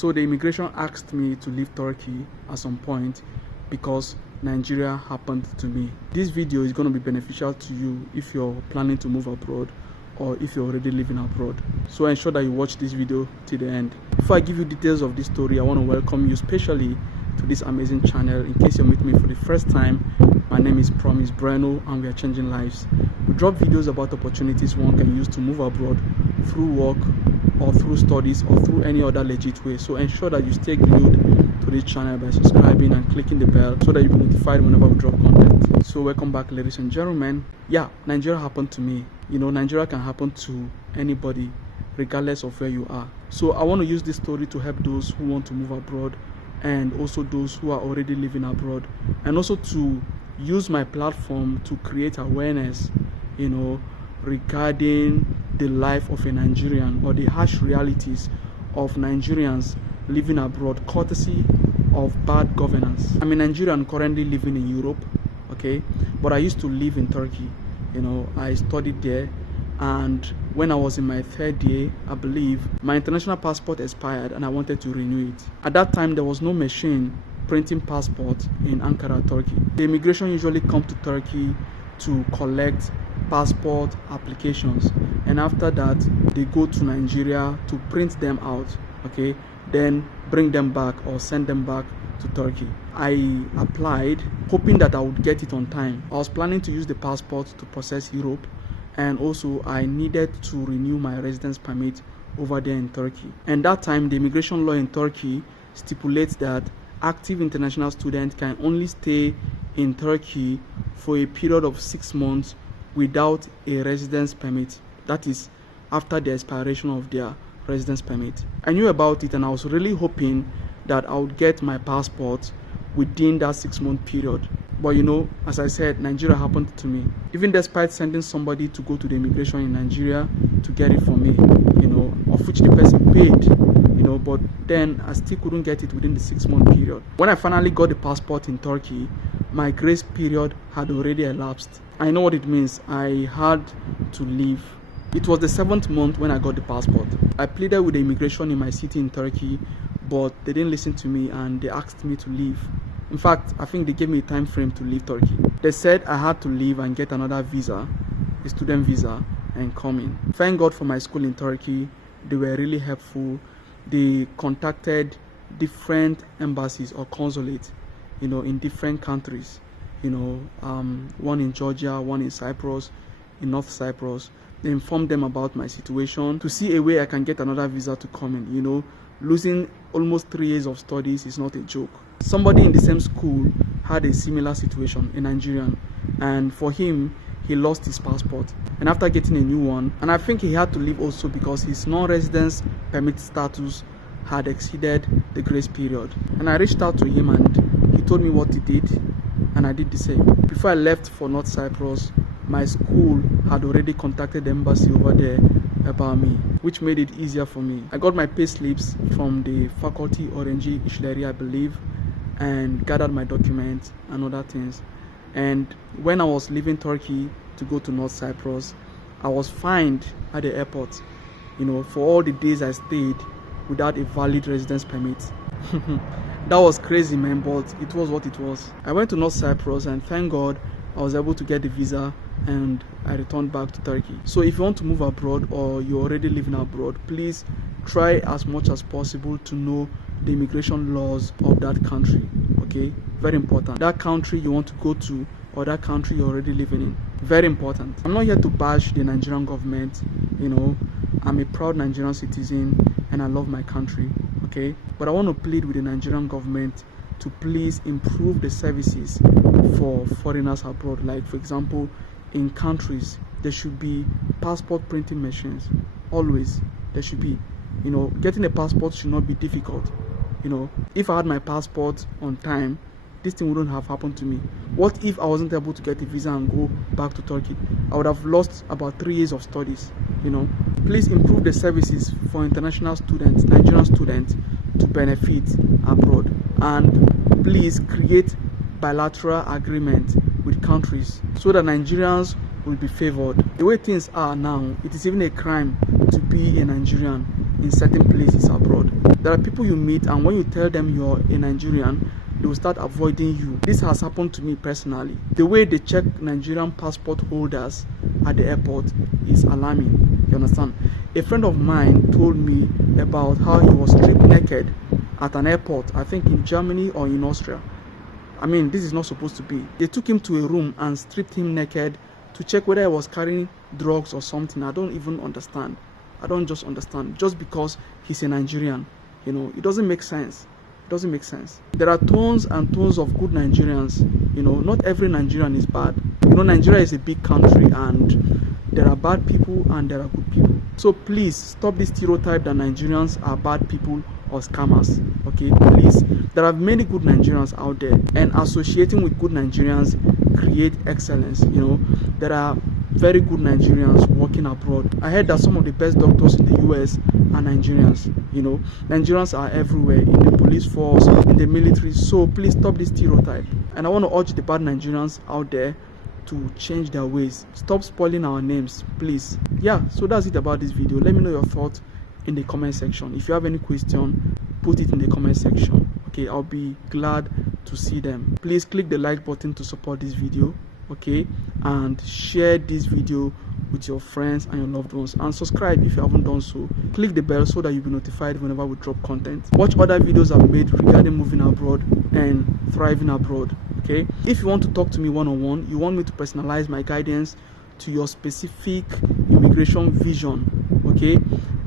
So the immigration asked me to leave Turkey at some point because Nigeria happened to me. This video is going to be beneficial to you if you're planning to move abroad or if you're already living abroad. So ensure that you watch this video till the end. Before I give you details of this story, I want to welcome you specially to this amazing channel. In case you're meeting me for the first time, my name is Promise Breno and we are changing lives. We drop videos about opportunities one can use to move abroad through work or through studies or through any other legit way. So ensure that you stay glued to this channel by subscribing and clicking the bell so that you'll be notified whenever we drop content. So welcome back, ladies and gentlemen. Yeah, Nigeria happened to me. You know, Nigeria can happen to anybody regardless of where you are. So I want to use this story to help those who want to move abroad and also those who are already living abroad, and also to use my platform to create awareness, you know, regarding the life of a Nigerian or the harsh realities of Nigerians living abroad courtesy of bad governance. I'm a Nigerian currently living in Europe, okay, but I used to live in Turkey. You know, I studied there, and when I was in my third year, I believe, my international passport expired and I wanted to renew it. At that time, there was no machine printing passports in Ankara, Turkey. The immigration usually come to Turkey to collect passport applications, and after that, they go to Nigeria to print them out, okay, then bring them back or send them back to Turkey. I applied hoping that I would get it on time. I was planning to use the passport to process Europe, and also I needed to renew my residence permit over there in Turkey. And that time, the immigration law in Turkey stipulates that active international students can only stay in Turkey for a period of 6 months without a residence permit. That is after the expiration of their residence permit. I knew about it and I was really hoping that I would get my passport within that 6-month period. But you know, as I said, Nigeria happened to me. Even despite sending somebody to go to the immigration in Nigeria to get it for me, you know, of which the person paid, you know, but then I still couldn't get it within the 6-month period. When I finally got the passport in Turkey, my grace period had already elapsed. I know what it means. I had to leave. It was the 7th month when I got the passport. I pleaded with the immigration in my city in Turkey, but they didn't listen to me and they asked me to leave. In fact, I think they gave me a time frame to leave Turkey. They said I had to leave and get another visa, a student visa, and come in. Thank God for my school in Turkey. They were really helpful. They contacted different embassies or consulates, you know, in different countries. You know, one in Georgia, one in Cyprus, in North Cyprus. They informed them about my situation to see a way I can get another visa to come in. You know, losing almost 3 years of studies is not a joke. Somebody in the same school had a similar situation, a Nigerian, and for him, he lost his passport. And after getting a new one, and I think he had to leave also because his non-residence permit status had exceeded the grace period. And I reached out to him and he told me what he did, and I did the same. Before I left for North Cyprus, my school had already contacted the embassy over there about me, which made it easier for me. I got my pay slips from the faculty Orange Ishleri, I believe, and gathered my documents and other things. And when I was leaving Turkey to go to North Cyprus, I was fined at the airport, you know, for all the days I stayed without a valid residence permit. That was crazy, man, but it was what it was. I went to North Cyprus and thank God I was able to get the visa and I returned back to Turkey. So if you want to move abroad or you're already living abroad, please try as much as possible to know the immigration laws of that country, okay? Very important. That country you want to go to or that country you're already living in. Very important. I'm not here to bash the Nigerian government, you know. I'm a proud Nigerian citizen and I love my country, okay? But I want to plead with the Nigerian government to please improve the services for foreigners abroad. Like, for example, in countries, there should be passport printing machines. Always, there should be. You know, getting a passport should not be difficult. You know, if I had my passport on time, this thing wouldn't have happened to me. What if I wasn't able to get a visa and go back to Turkey? I would have lost about 3 years of studies, you know. Please improve the services for international students, Nigerian students, to benefit abroad. And please create bilateral agreement with countries so that Nigerians will be favored. The way things are now, it is even a crime to be a Nigerian. in certain places abroad. There are people you meet, and when you tell them you're a Nigerian, they will start avoiding you. This has happened to me personally. The way they check Nigerian passport holders at the airport is alarming. You understand? A friend of mine told me about how he was stripped naked at an airport, I think in Germany or in Austria. I mean, this is not supposed to be. They took him to a room and stripped him naked to check whether he was carrying drugs or something. I don't even understand. I don't just understand. Just because he's a Nigerian, you know, it doesn't make sense. It doesn't make sense. There are tons and tons of good Nigerians. You know, not every Nigerian is bad. You know, Nigeria is a big country, and there are bad people and there are good people. So please stop this stereotype that Nigerians are bad people or scammers. Okay, please. There are many good Nigerians out there, and associating with good Nigerians create excellence. You know, there are very good Nigerians working abroad. I heard that some of the best doctors in the US are Nigerians. You know, Nigerians are everywhere, in the police force, in the military. So please stop this stereotype. And I want to urge the bad Nigerians out there to change their ways. Stop spoiling our names, please. Yeah, so that's it about this video. Let me know your thoughts in the comment section. If you have any question, put it in the comment section. Okay, I'll be glad to see them. Please click the like button to support this video, okay, and share this video with your friends and your loved ones, and subscribe if you haven't done so. Click the bell so that you'll be notified whenever we drop content. Watch other videos I've made regarding moving abroad and thriving abroad. Okay, if you want to talk to me one-on-one, you want me to personalize my guidance to your specific immigration vision, okay,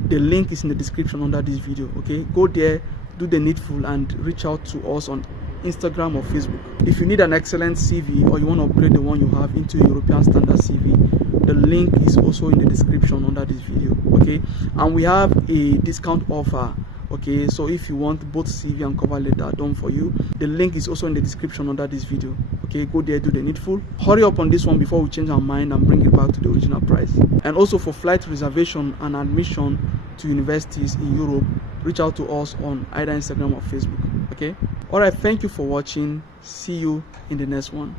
the link is in the description under this video. Okay, go there, do the needful, and reach out to us on Instagram or Facebook. If you need an excellent CV, or you want to upgrade the one you have into a European standard CV, the link is also in the description under this video. Okay, and we have a discount offer. Okay, so if you want both CV and cover letter done for you, the link is also in the description under this video. Okay, go there, do the needful. Hurry up on this one before we change our mind and bring it back to the original price. And also for flight reservation and admission to universities in Europe, reach out to us on either Instagram or Facebook. Okay, all right, thank you for watching. See you in the next one.